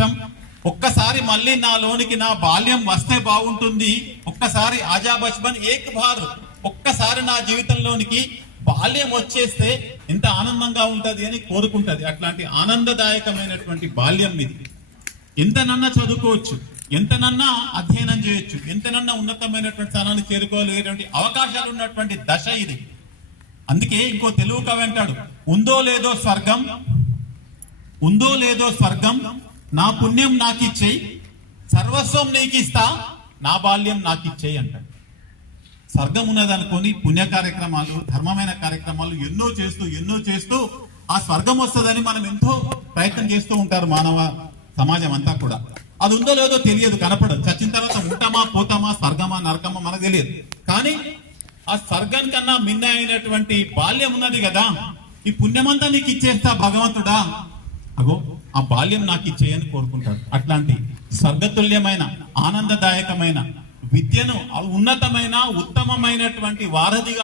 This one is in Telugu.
ఇష్టం. ఒక్కసారి మళ్ళీ నాలోనికి నా బాల్యం వస్తే బాగుంటుంది, ఒక్కసారి ఆజా బచ్పన్ ఏక్ బార్, ఒక్కసారి నా జీవితంలోనికి బాల్యం వచ్చేస్తే ఎంత ఆనందంగా ఉంటది అని కోరుకుంటది. అట్లాంటి ఆనందదాయకమైనటువంటి బాల్యం ఇది. ఎంతనన్నా చదువుకోవచ్చు, ఎంతనన్నా అధ్యయనం చేయొచ్చు, ఎంతనన్నా ఉన్నతమైనటువంటి స్థానాన్ని చేరుకోగలిగేటువంటి అవకాశాలు ఉన్నటువంటి దశ ఇది. అందుకే ఇంకో తెలుగు కవి అంటాడు, ఉందో లేదో స్వర్గం, ఉందో లేదో స్వర్గం, నా పుణ్యం నాకిచ్చేయి, సర్వస్వం నీకిస్తా, నా బాల్యం నాకిచ్చేయి అంటాడు. స్వర్గం ఉన్నదనుకొని పుణ్య కార్యక్రమాలు, ధర్మమైన కార్యక్రమాలు ఎన్నో చేస్తూ ఆ స్వర్గం వస్తుందని మనం ఎంతో ప్రయత్నం చేస్తూ ఉంటారు మానవ సమాజం అంతా కూడా. అది ఉందో లేదో తెలియదు, కనపడదు. చచ్చిన తర్వాత ఉంటామా పోతామా, స్వర్గమా నరకమా మనకు తెలియదు. కానీ ఆ స్వర్గం కన్నా మిన్న అయినటువంటి బాల్యం ఉన్నది కదా, ఈ పుణ్యమంతా నీకు ఇచ్చేస్తా భగవంతుడా, అగో ఆ బాల్యం నాకు ఇచ్చేయని కోరుకుంటాడు. అట్లాంటి స్వర్గతుల్యమైన ఆనందదాయకమైన విద్యను ఉన్నతమైన ఉత్తమమైనటువంటి వారధిగా